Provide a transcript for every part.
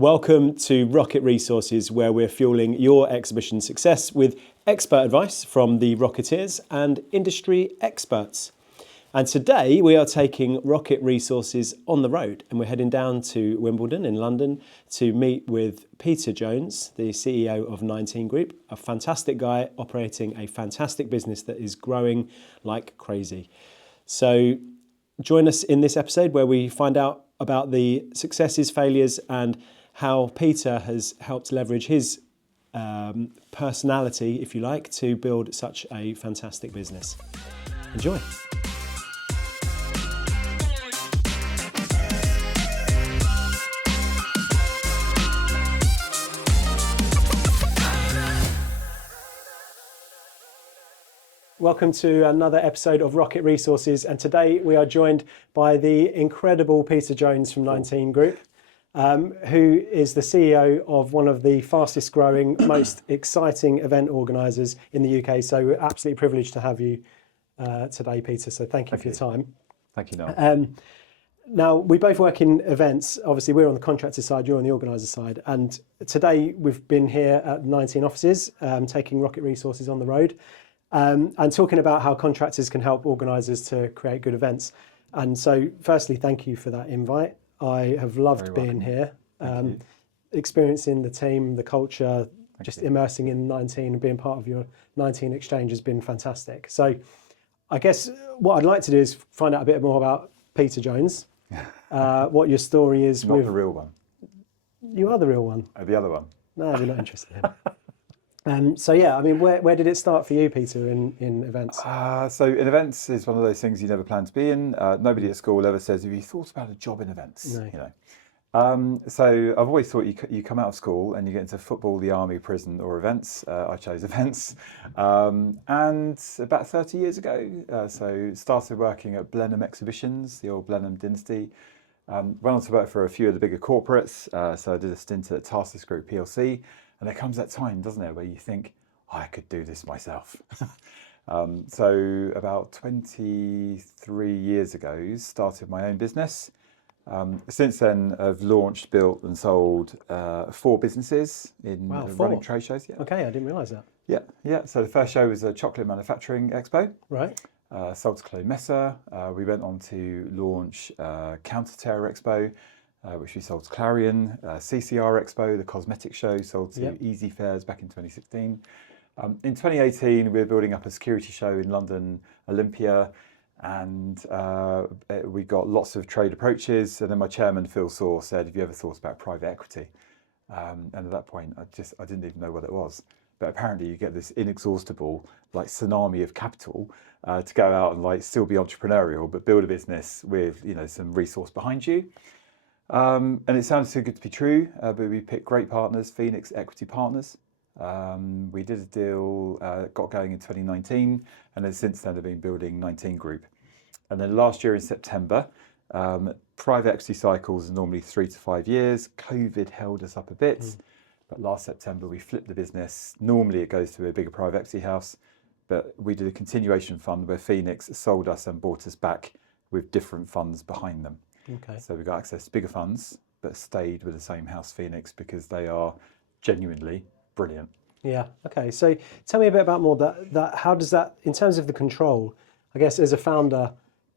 Welcome to Rocket Resources, where we're fueling your exhibition success with expert advice from the Rocketeers and industry experts. And today we are taking Rocket Resources on the road, and we're heading down to Wimbledon in London to meet with Peter Jones, the CEO of 19 Group, a fantastic guy operating a fantastic business that is growing like crazy. So join us in this episode where we find out about the successes, failures, and how Peter has helped leverage his personality, if you like, to build such a fantastic business. Enjoy. Welcome to another episode of Rocket Resources, and today we are joined by the incredible Peter Jones from 19 Group, who is the CEO of one of the fastest growing, most exciting event organisers in the UK. So we're absolutely privileged to have you today, Peter. So thank you for your time. Thank you, Noel. Now, we both work in events. Obviously, we're on the contractor side, you're on the organiser side. And today we've been here at 19 offices, taking Rocket Resources on the road. And talking about how contractors can help organisers to create good events. And so, firstly, thank you for that invite. I have loved being here, experiencing the team, the culture, immersing in 19 and being part of your 19 exchange has been fantastic. So I guess what I'd like to do is find out a bit more about Peter Jones, what your story is. Not the real one. You are the real one. The other one. No, we're not interested in. So yeah, I mean, where did it start for you, Peter, in events? So in events is one of those things you never plan to be in. Nobody at school ever says, have you thought about a job in events? No. You know. So I've always thought you come out of school and you get into football, the army, prison or events. I chose events. And about 30 years ago, so started working at Blenheim Exhibitions, the old Blenheim dynasty. Went on to work for a few of the bigger corporates. So I did a stint at Contractors Group PLC. And there comes that time, doesn't there, where you think, I could do this myself. So about 23 years ago, started my own business. Since then, I've launched, built and sold 4 businesses in running trade shows. Yeah. Okay, I didn't realise that. Yeah. So the first show was a chocolate manufacturing expo. Right. Sold to Chloe Messer. We went on to launch Counter Terror Expo, which we sold to Clarion, CCR Expo, the cosmetic show, sold to Easy Fairs back in 2016. In 2018, we were building up a security show in London, Olympia, and we got lots of trade approaches. And then my chairman, Phil Saw, said, have you ever thought about private equity? And at that point, I didn't even know what it was. But apparently you get this inexhaustible tsunami of capital to go out and still be entrepreneurial, but build a business with some resource behind you. And it sounds too good to be true, but we picked great partners, Phoenix Equity Partners. We did a deal, got going in 2019, and then since then I've been building 19 Group. And then last year in September, private equity cycles are normally 3 to 5 years. COVID held us up a bit, but last September we flipped the business. Normally it goes to a bigger private equity house, but we did a continuation fund where Phoenix sold us and bought us back with different funds behind them. Okay. So we got access to bigger funds, but stayed with the same house, Phoenix, because they are genuinely brilliant. Yeah. Okay. So tell me a bit about more that. How does that, in terms of the control? I guess as a founder,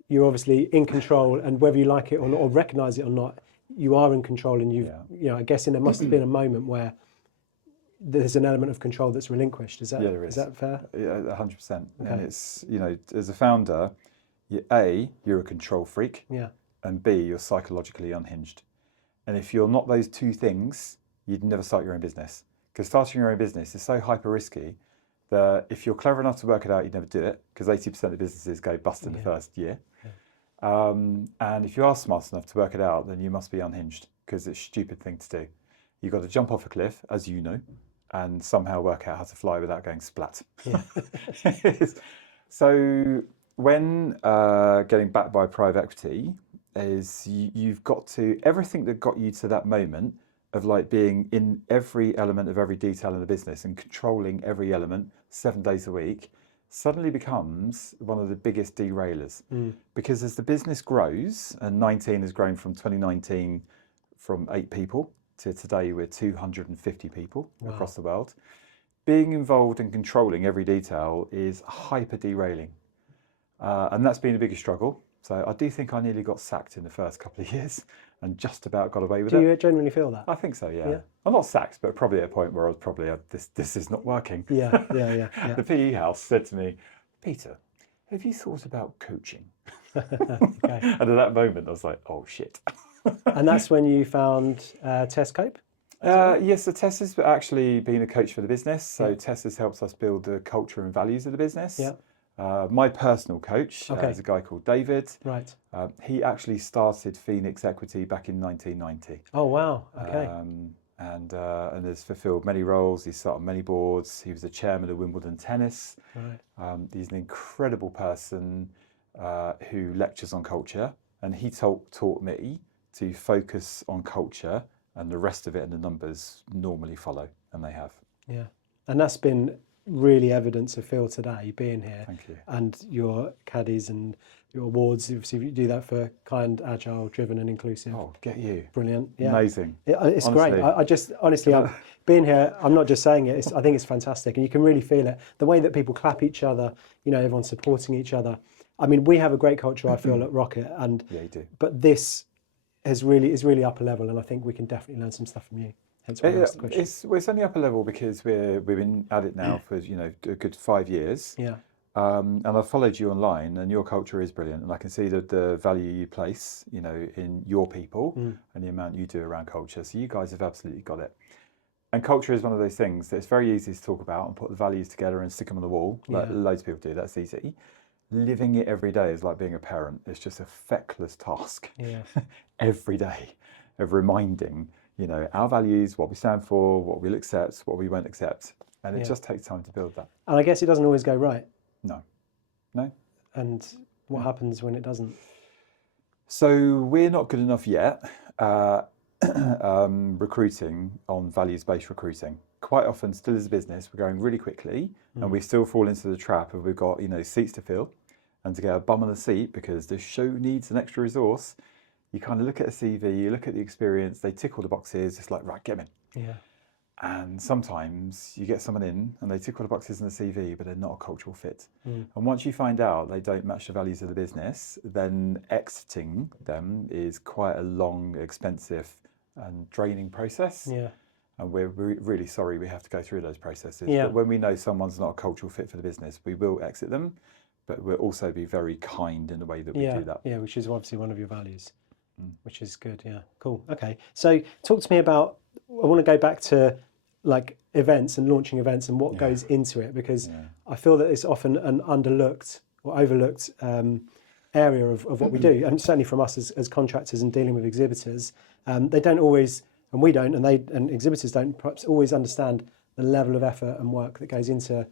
you're obviously in control, and whether you like it or not, or recognise it or not, you are in control. And I guess there must have been a moment where there's an element of control that's relinquished. Is that there is. Is that fair? Yeah, 100%. Okay. And it's as a founder, you're a control freak. Yeah. And B, you're psychologically unhinged. And if you're not those two things, you'd never start your own business. Because starting your own business is so hyper risky that if you're clever enough to work it out, you'd never do it, because 80% of businesses go bust in the first year. Yeah. And if you are smart enough to work it out, then you must be unhinged, because it's a stupid thing to do. You've got to jump off a cliff, as you know, and somehow work out how to fly without going splat. Yeah. So when getting backed by private equity, is you've got to, everything that got you to that moment of being in every element of every detail in the business and controlling every element 7 days a week suddenly becomes one of the biggest derailers. Because as the business grows, and 19 has grown from 2019 from 8 people to today we're 250 people across the world. Being involved and controlling every detail is hyper derailing. And that's been the biggest struggle. So I do think I nearly got sacked in the first couple of years and just about got away with it. Do you genuinely feel that? I think so, yeah. I'm not sacked, but probably at a point where I was probably, this is not working. Yeah. The PE house said to me, Peter, have you thought about coaching? Okay. And at that moment, I was like, oh, shit. And that's when you found Tess Cope? Yes, so Tess has actually been a coach for the business. So Tess has helped us build the culture and values of the business. Yeah. My personal coach is a guy called David. Right. He actually started Phoenix Equity back in 1990. Oh, wow. Okay. And has fulfilled many roles. He's sat on many boards. He was the chairman of Wimbledon Tennis. Right. He's an incredible person who lectures on culture. And he taught me to focus on culture, and the rest of it and the numbers normally follow, and they have. Yeah. And that's been really evident to Phil today, being here. Thank you. And your caddies and your awards. Obviously, you do that for kind, agile, driven, and inclusive. Oh, get you. Brilliant. Yeah. Amazing. It's Honestly. great. I just, honestly, I've been here, I'm not just saying it, I think it's fantastic. And you can really feel it. The way that people clap each other, you know, everyone's supporting each other. I mean, we have a great culture, I feel, at Rocket. And Yeah, you do. But this is really upper level. And I think we can definitely learn some stuff from you. Hence why I asked the question. It's only upper level because we've been at it now for, you know, a good 5 years. Yeah. And I've followed you online, and your culture is brilliant. And I can see the value you place, you know, in your people and the amount you do around culture. So you guys have absolutely got it. And culture is one of those things that it's very easy to talk about and put the values together and stick them on the wall, like loads of people do. That's easy. Living it every day is like being a parent. It's just a feckless task. Yeah. Every day of reminding, you know, our values, what we stand for, what we'll accept, what we won't accept. And it just takes time to build that. And I guess it doesn't always go right. No. And what happens when it doesn't? So we're not good enough yet recruiting on values-based recruiting. Quite often, still as a business, we're going really quickly and we still fall into the trap of we've got, you know, seats to fill, and to get a bum on the seat because the show needs an extra resource. You kind of look at a CV, you look at the experience, they tick all the boxes. It's like, right, get them in. Yeah. And sometimes you get someone in and they tick all the boxes in the CV, but they're not a cultural fit. And once you find out they don't match the values of the business, then exiting them is quite a long, expensive and draining process. Yeah. And we're really sorry we have to go through those processes. Yeah. But when we know someone's not a cultural fit for the business, we will exit them, but we'll also be very kind in the way that we do that. Yeah, which is obviously one of your values, which is good. Yeah, cool. Okay, so talk to me about, I want to go back to like events and launching events and what goes into it, because I feel that it's often an underlooked or overlooked area of what we do. And certainly from us as contractors and dealing with exhibitors, they don't always, and we don't, and exhibitors don't perhaps always understand the level of effort and work that goes into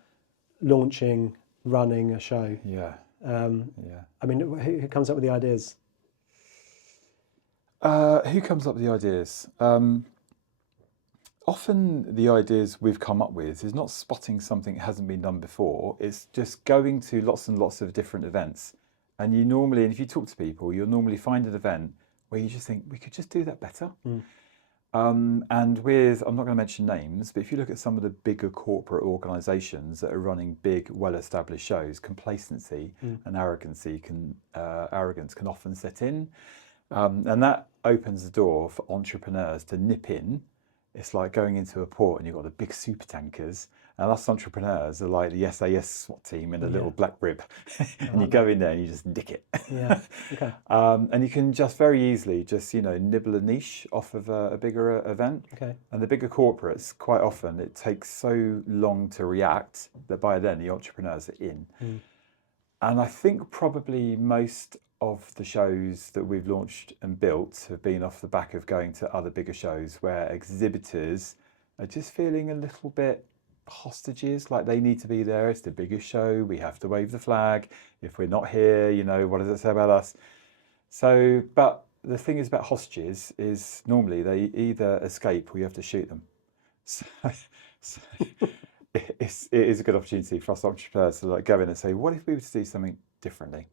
launching, running a show. I mean, who comes up with the ideas? Who comes up with the ideas? Often the ideas we've come up with is not spotting something that hasn't been done before. It's just going to lots and lots of different events. And you normally, and if you talk to people, you'll normally find an event where you just think, we could just do that better. And with, I'm not going to mention names, but if you look at some of the bigger corporate organisations that are running big, well-established shows, complacency and arrogance can often set in. And that opens the door for entrepreneurs to nip in. It's like going into a port and you've got the big super tankers, and us entrepreneurs are like the SAS SWAT team in a little black rib. And you go in there and you just nick it. Yeah, okay. And you can just very easily just, you know, nibble a niche off of a bigger event. Okay. And the bigger corporates, quite often, it takes so long to react that by then the entrepreneurs are in. And I think probably most of the shows that we've launched and built have been off the back of going to other bigger shows where exhibitors are just feeling a little bit hostages, like they need to be there. It's the biggest show, we have to wave the flag. If we're not here, you know, what does it say about us? So, but the thing is about hostages is normally they either escape or you have to shoot them. So it is a good opportunity for us entrepreneurs to like go in and say, what if we were to do something differently?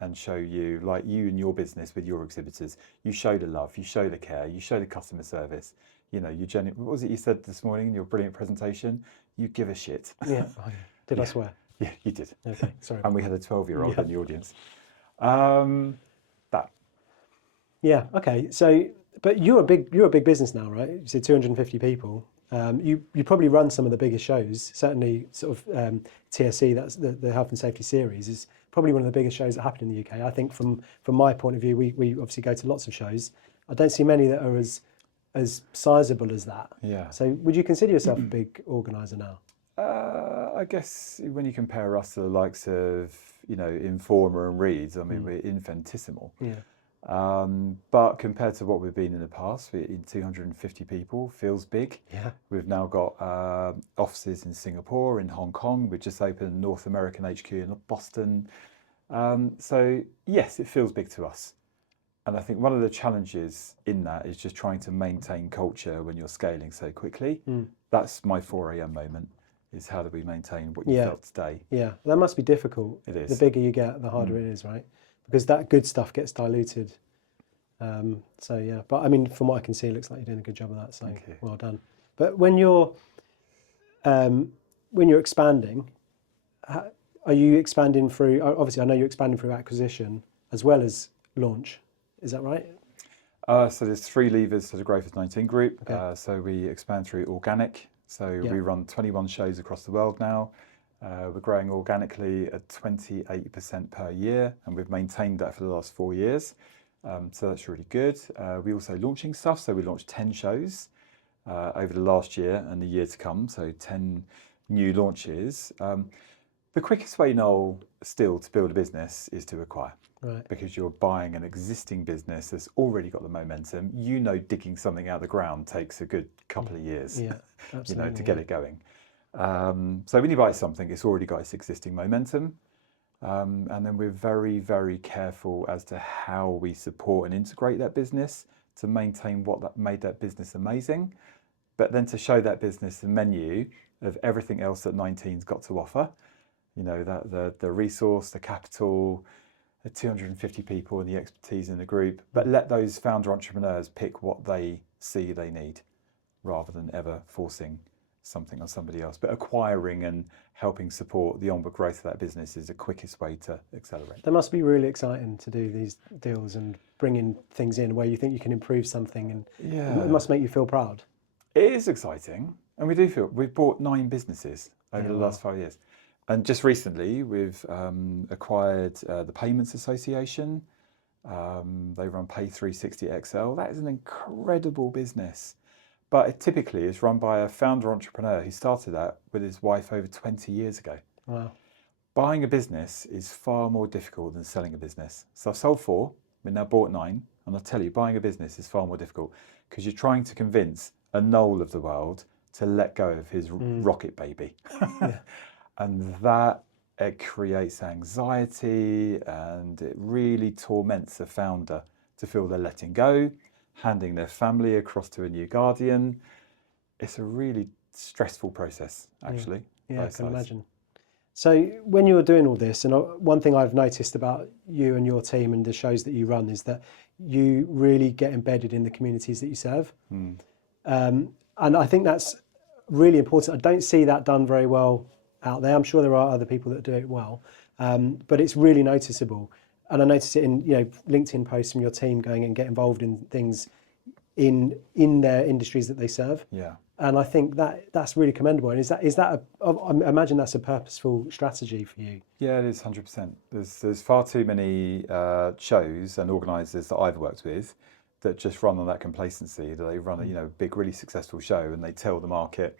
And show you, like you and your business with your exhibitors, you show the love, you show the care, you show the customer service, You know, what was it you said this morning in your brilliant presentation? You give a shit. Yeah. Oh, yeah. Did I swear? Yeah, you did. Okay, sorry. And we had a 12-year-old in the audience. That. Yeah. Okay. So, but you're a big business now, right? You said 250 people. You probably run some of the biggest shows. Certainly, sort of TSC, that's the Health and Safety Series, is probably one of the biggest shows that happen in the UK. I think from my point of view, we obviously go to lots of shows. I don't see many that are as sizable as that. Yeah. So, would you consider yourself a big organizer now? I guess when you compare us to the likes of, you know, Informer and Reeds, I mean, we're infinitesimal. Yeah. But compared to what we've been in the past, we're in 250 people, feels big. Yeah. We've now got offices in Singapore, in Hong Kong. We've just opened North American HQ in Boston. So yes, it feels big to us. And I think one of the challenges in that is just trying to maintain culture when you're scaling so quickly. That's my 4 a.m. moment, is how do we maintain what you felt today? Yeah, that must be difficult. It is. The bigger you get, the harder it is, right? Because that good stuff gets diluted. So yeah, but I mean, from what I can see, it looks like you're doing a good job of that. So well done. But when you're expanding, are you expanding through? Obviously, I know you're expanding through acquisition as well as launch. Is that right? So there's 3 levers to the growth of 19 Group. Okay. So we expand through organic. So we run 21 shows across the world now. We're growing organically at 28% per year, and we've maintained that for the last 4 years. So that's really good. We're also launching stuff. So we launched 10 shows over the last year and the year to come. So 10 new launches. The quickest way, Noel, still to build a business is to acquire. Right. Because you're buying an existing business that's already got the momentum. You know, digging something out of the ground takes a good couple of years, Yeah, absolutely, you know, to get it going. So when you buy something, it's already got its existing momentum. And then we're very, very careful as to how we support and integrate that business to maintain what that made that business amazing, but then to show that business the menu of everything else that 19's got to offer. You know, that the resource, the capital, the 250 people and the expertise in the group, but let those founder entrepreneurs pick what they see they need rather than ever forcing something on somebody else. But acquiring and helping support the onward growth of that business is the quickest way to accelerate. That must be really exciting to do these deals and bringing things in where you think you can improve something, and it must make you feel proud. It is exciting, and we do feel we've bought 9 businesses over the last 5 years. And just recently, we've acquired the Payments Association. They run Pay360 XL. That is an incredible business. But it typically is run by a founder entrepreneur who started that with his wife over 20 years ago. Wow. Buying a business is far more difficult than selling a business. So I've sold 4, we've now bought 9. And I'll tell you, buying a business is far more difficult because you're trying to convince a Noel of the world to let go of his rocket baby. And that, it creates anxiety, and it really torments a founder to feel they're letting go, handing their family across to a new guardian. It's a really stressful process, actually. Yeah, I can imagine. So when you're doing all this, and one thing I've noticed about you and your team and the shows that you run is that you really get embedded in the communities that you serve. And I think that's really important. I don't see that done very well out there. I'm sure there are other people that do it well, but it's really noticeable. And I notice it in LinkedIn posts from your team going and get involved in things in their industries that they serve. Yeah. And I think that's really commendable. And is that I imagine that's a purposeful strategy for you? Yeah, it is 100%. There's far too many shows and organisers that I've worked with that just run on that complacency. That they run a big, really successful show and they tell the market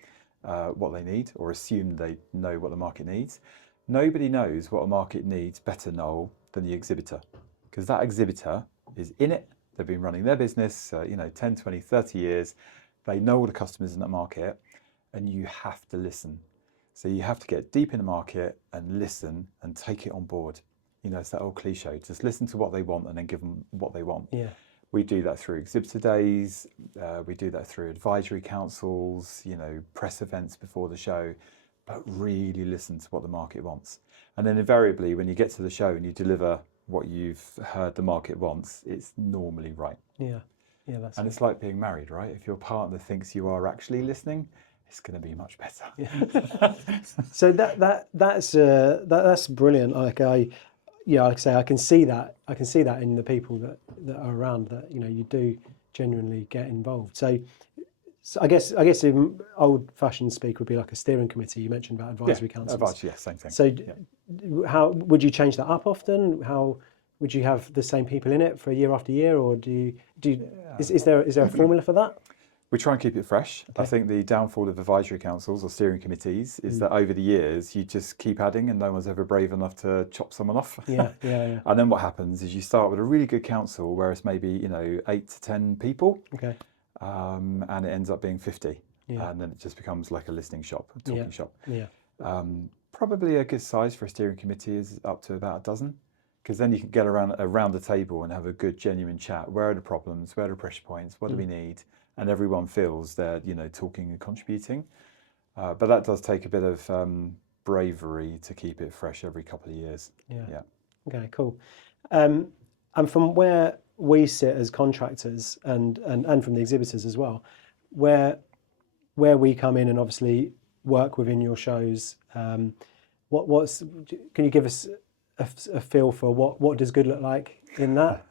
what they need, or assume they know what the market needs. Nobody knows what a market needs better, Noel, than the exhibitor, because that exhibitor is in it. They've been running their business 10, 20, 30 years. They know all the customers in that market, and you have to listen. So you have to get deep in the market and listen and take it on board. It's that old cliche, just listen to what they want and then give them what they want. Yeah. We do that through exhibitor days, we do that through advisory councils, press events before the show, but really listen to what the market wants. And then invariably, when you get to the show and you deliver what you've heard the market wants, it's normally right. Yeah. Yeah, that's And it. it's like being married, right? If your partner thinks you are actually listening, it's going to be much better. Yeah. So that's brilliant. Like like I say, I can see that. I can see that in the people that are around. That you do genuinely get involved. So I guess in old-fashioned speak would be like a steering committee. You mentioned about Yeah, advisory councils. advisory, yeah, same thing. So Yeah. how would you change that up often? How would you have the same people in it for year after year, or is there a formula for that? We try and keep it fresh. I think the downfall of advisory councils or steering committees is that over the years you just keep adding and no one's ever brave enough to chop someone off. Yeah. And then what happens is you start with a really good council where it's maybe 8 to 10 people, Okay. and it ends up being 50, Yeah. and then it just becomes like a listening shop, a talking shop. Yeah. Probably a good size for a steering committee is up to about a dozen, because then you can get around the table and have a good genuine chat. Where are the problems? Where are the pressure points? What do we need? And everyone feels they're talking and contributing. But that does take a bit of bravery to keep it fresh every couple of years. Yeah. Okay, cool. And from where we sit as contractors and from the exhibitors as well, where we come in and obviously work within your shows, can you give us a feel for what does good look like in that?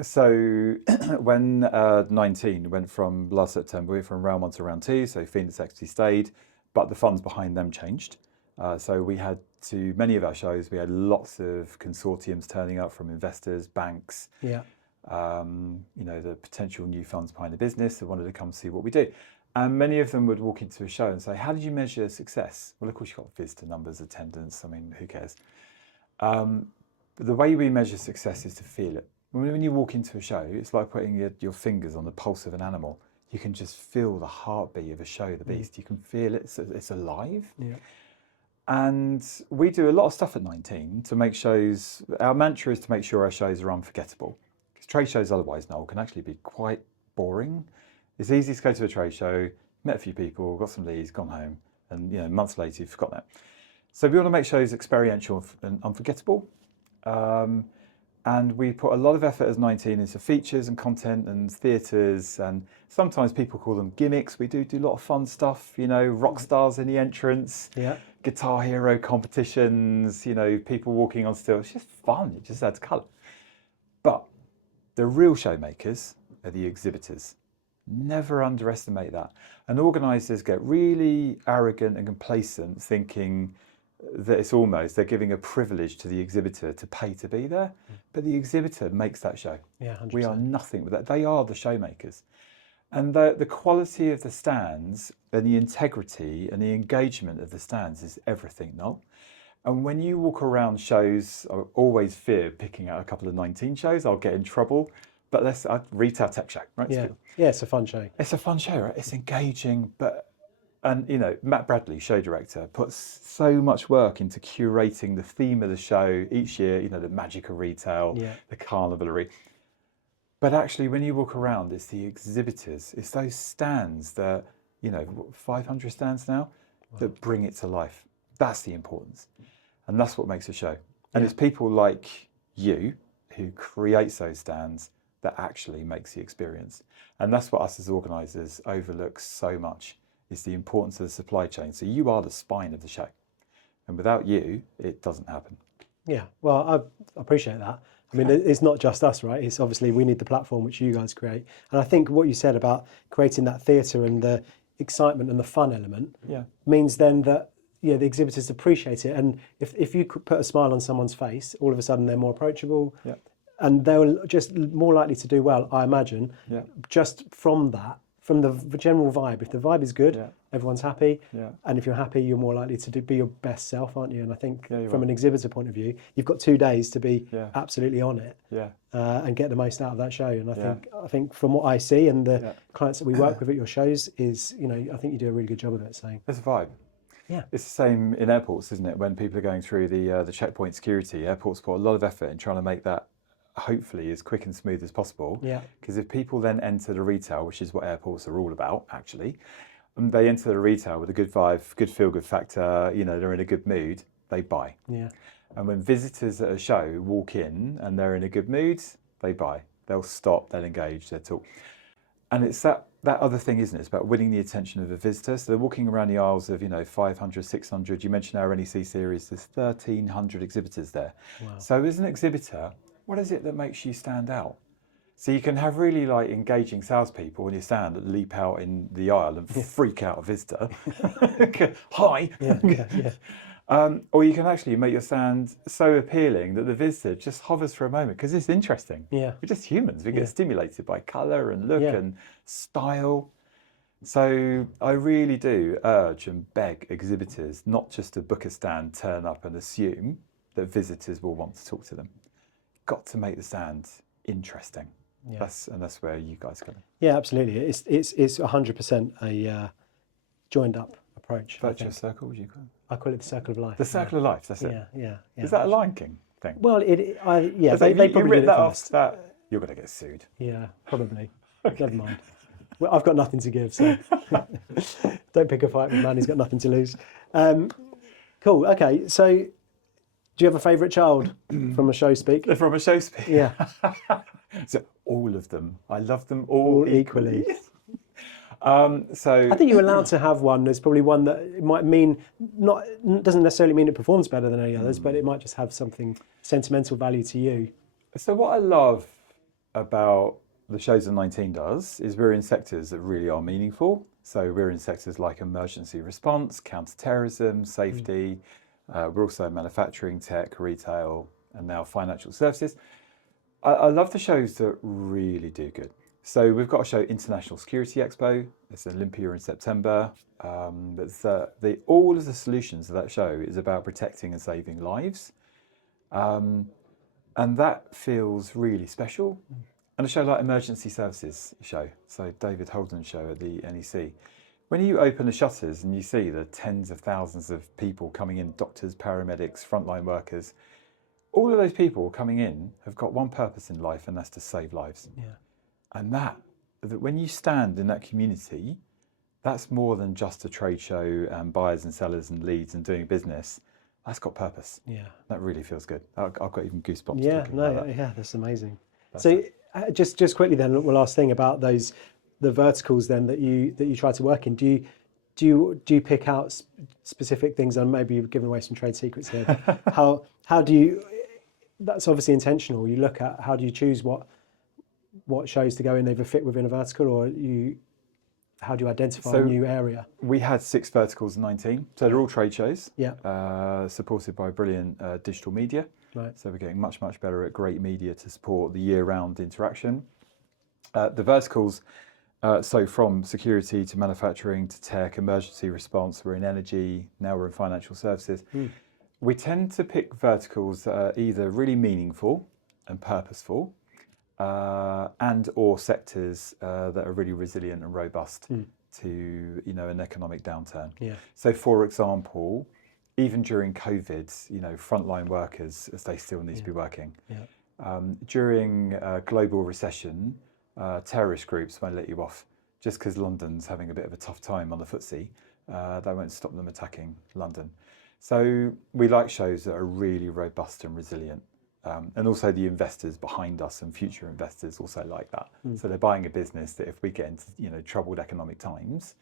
So when 19 went from last September, we went from round 1 to round 2, so Phoenix Equity stayed, but the funds behind them changed. So we had many of our shows, we had lots of consortiums turning up from investors, banks, Yeah. The potential new funds behind the business that wanted to come see what we do. And many of them would walk into a show and say, how did you measure success? Well, of course, you've got visitor numbers, attendance, I mean, who cares? But the way we measure success is to feel it. When you walk into a show, it's like putting your fingers on the pulse of an animal. You can just feel the heartbeat of a show, the beast. You can feel it, it's alive. Yeah. And we do a lot of stuff at 19 to make shows. Our mantra is to make sure our shows are unforgettable. Because trade shows otherwise, Noel, can actually be quite boring. It's easy to go to a trade show, met a few people, got some leads, gone home, and months later you've forgotten that. So we want to make shows experiential and unforgettable. And we put a lot of effort as 19 into features and content and theatres, and sometimes people call them gimmicks. We do a lot of fun stuff, rock stars in the entrance, Guitar Hero competitions, people walking on stilts. It's just fun, it just adds colour. But the real showmakers are the exhibitors. Never underestimate that. And organisers get really arrogant and complacent, thinking that they're giving a privilege to the exhibitor to pay to be there, but the exhibitor makes that show. Yeah, 100%. We are nothing but that. They are the showmakers. And the quality of the stands and the integrity and the engagement of the stands is everything, Noel. And when you walk around shows, I always fear picking out a couple of 19 shows, I'll get in trouble. But retail tech show, right? Yeah, it's a fun show. It's a fun show, right? It's engaging, and Matt Bradley, show director, puts so much work into curating the theme of the show each year, the magic of retail, the carnivalry. But actually, when you walk around, it's the exhibitors, it's those stands that, 500 stands now, that bring it to life. That's the importance. And that's what makes a show. And it's people like you who creates those stands that actually makes the experience. And that's what us as organisers overlook so much, is the importance of the supply chain. So you are the spine of the show. And without you, it doesn't happen. Yeah, well, I appreciate that. I mean, it's not just us, right? It's obviously we need the platform which you guys create. And I think what you said about creating that theatre and the excitement and the fun element means then that the exhibitors appreciate it. And if you could put a smile on someone's face, all of a sudden they're more approachable. Yeah. And they're just more likely to do well, I imagine, just from that, from the general vibe. If the vibe is good, everyone's happy. Yeah. And if you're happy, you're more likely to be your best self, aren't you? And I think from an exhibitor point of view, you've got 2 days to be absolutely on it and get the most out of that show. And I think from what I see and the clients that we work with at your shows is, I think you do a really good job of it. So there's a vibe. Yeah. It's the same in airports, isn't it? When people are going through the checkpoint security, airports put a lot of effort in trying to make that hopefully as quick and smooth as possible. Yeah. Because if people then enter the retail, which is what airports are all about, actually, they enter the retail with a good vibe, good feel, good factor. They're in a good mood. They buy. Yeah. And when visitors at a show walk in and they're in a good mood, they buy. They'll stop, they'll engage, they'll talk. And it's that other thing, isn't it? It's about winning the attention of a visitor. So they're walking around the aisles of, 500, 600. You mentioned our NEC series, there's 1,300 exhibitors there. Wow. So as an exhibitor, what is it that makes you stand out? So you can have really like engaging salespeople when you stand and leap out in the aisle and freak out a visitor. Hi. Yeah. Or you can actually make your stand so appealing that the visitor just hovers for a moment because it's interesting. Yeah. We're just humans. We get stimulated by colour and look and style. So I really do urge and beg exhibitors not just to book a stand, turn up and assume that visitors will want to talk to them. Got to make the stand interesting. Yeah. That's where you guys come in. Yeah, absolutely. It's 100% a joined up approach. Virtuous circle, would you call it? I call it the circle of life. The circle of life, that's it. Yeah. Is that a Lion King thing? Well, they probably did it first. You're going to get sued. Yeah, probably. Never mind. Well, I've got nothing to give, so don't pick a fight with a man who's got nothing to lose. Cool. Okay, so do you have a favourite child from a show speak? From a show speak? Yeah. So all of them. I love them all equally. So I think you're allowed to have one. There's probably one that it might mean doesn't necessarily mean it performs better than any others, but it might just have something sentimental value to you. So what I love about the shows that 19 does is we're in sectors that really are meaningful. So we're in sectors like emergency response, counter-terrorism, safety. We're also in manufacturing, tech, retail, and now financial services. I love the shows that really do good. So we've got a show, International Security Expo. It's in Olympia in September. All of the solutions of that show is about protecting and saving lives. And that feels really special. And a show like Emergency Services show, so David Holden's show at the NEC. When you open the shutters and you see the tens of thousands of people coming in, doctors, paramedics, frontline workers, all of those people coming in have got one purpose in life, and that's to save lives. Yeah. And that when you stand in that community, that's more than just a trade show and buyers and sellers and leads and doing business. That's got purpose. Yeah. That really feels good. I've got even goosebumps. Yeah, that's amazing. Just quickly then, one last thing about the verticals then that you try to work in. Do you pick out specific things, and maybe you've given away some trade secrets here? How do you? That's obviously intentional. You look at how do you choose what shows to go in, either fit within a vertical, or how do you identify a new area? We had 6 verticals in 19, so they're all trade shows. Yeah. Supported by brilliant digital media. Right. So we're getting much better at great media to support the year-round interaction. The verticals, so from security to manufacturing to tech, emergency response, we're in energy, now we're in financial services. We tend to pick verticals that are either really meaningful and purposeful, and or sectors that are really resilient and robust to an economic downturn. Yeah. So for example, even during COVID, frontline workers, as they still need to be working. Yeah. During a global recession, terrorist groups won't let you off. Just because London's having a bit of a tough time on the FTSE, they won't stop them attacking London. So we like shows that are really robust and resilient. And also the investors behind us and future investors also like that. So they're buying a business that if we get into troubled economic times,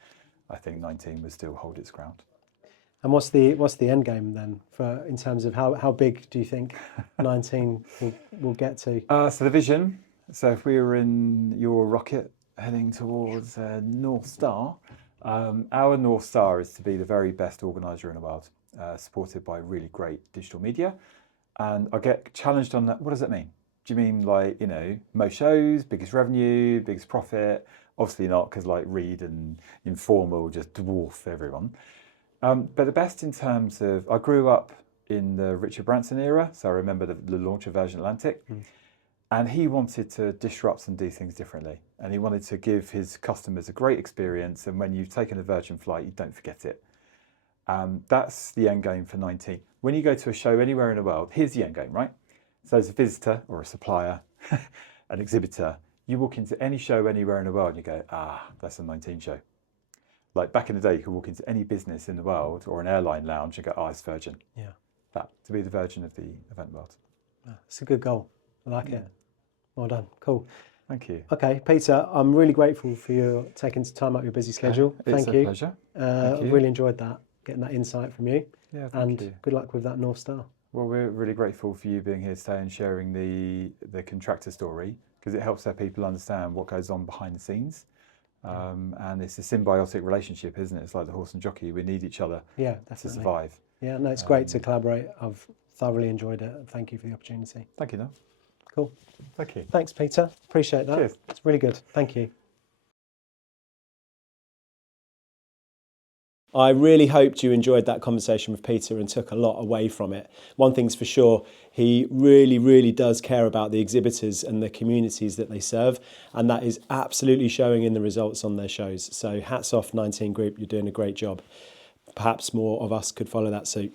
I think 19 will still hold its ground. And what's the end game then in terms of how big do you think 19 will get to? So the vision. So if we were in your rocket heading towards North Star, our North Star is to be the very best organiser in the world, supported by really great digital media. And I get challenged on that. What does that mean? Do you mean like, most shows, biggest revenue, biggest profit? Obviously not, because like Reed and Informal just dwarf everyone. But the best in terms of, I grew up in the Richard Branson era, so I remember the launch of Virgin Atlantic. And he wanted to disrupt and do things differently. And he wanted to give his customers a great experience. And when you've taken a Virgin flight, you don't forget it. That's the end game for 19. When you go to a show anywhere in the world, here's the end game, right? So as a visitor or a supplier, an exhibitor, you walk into any show anywhere in the world and you go, that's a 19 show. Like back in the day, you could walk into any business in the world or an airline lounge and go, it's Virgin. Yeah. That, to be the Virgin of the event world. It's a good goal. I like it. Well done. Cool. Thank you. Okay, Peter, I'm really grateful for your taking some time out of your busy schedule. It's Thank you. a pleasure. I've really enjoyed that, getting that insight from you. Yeah, thank you. Good luck with that North Star. Well, we're really grateful for you being here today and sharing the contractor story, because it helps our people understand what goes on behind the scenes. And it's a symbiotic relationship, isn't it? It's like the horse and jockey. We need each other to survive. Yeah, no, it's great to collaborate. I've thoroughly enjoyed it. Thank you for the opportunity. Thank you, Noel. Cool. Thank you. Thanks, Peter. Appreciate that. Cheers. It's really good. Thank you. I really hoped you enjoyed that conversation with Peter and took a lot away from it. One thing's for sure, he really, really does care about the exhibitors and the communities that they serve, and that is absolutely showing in the results on their shows. So hats off 19 Group, you're doing a great job. Perhaps more of us could follow that suit.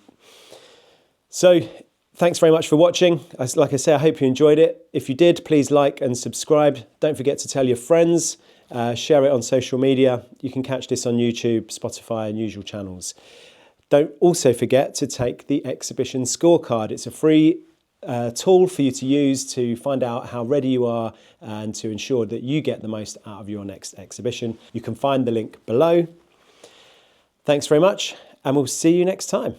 So thanks very much for watching. Like I say, I hope you enjoyed it. If you did, please like and subscribe. Don't forget to tell your friends. Share it on social media. You can catch this on YouTube, Spotify and usual channels. Don't also forget to take the exhibition scorecard. It's a free tool for you to use to find out how ready you are and to ensure that you get the most out of your next exhibition. You can find the link below. Thanks very much, and we'll see you next time.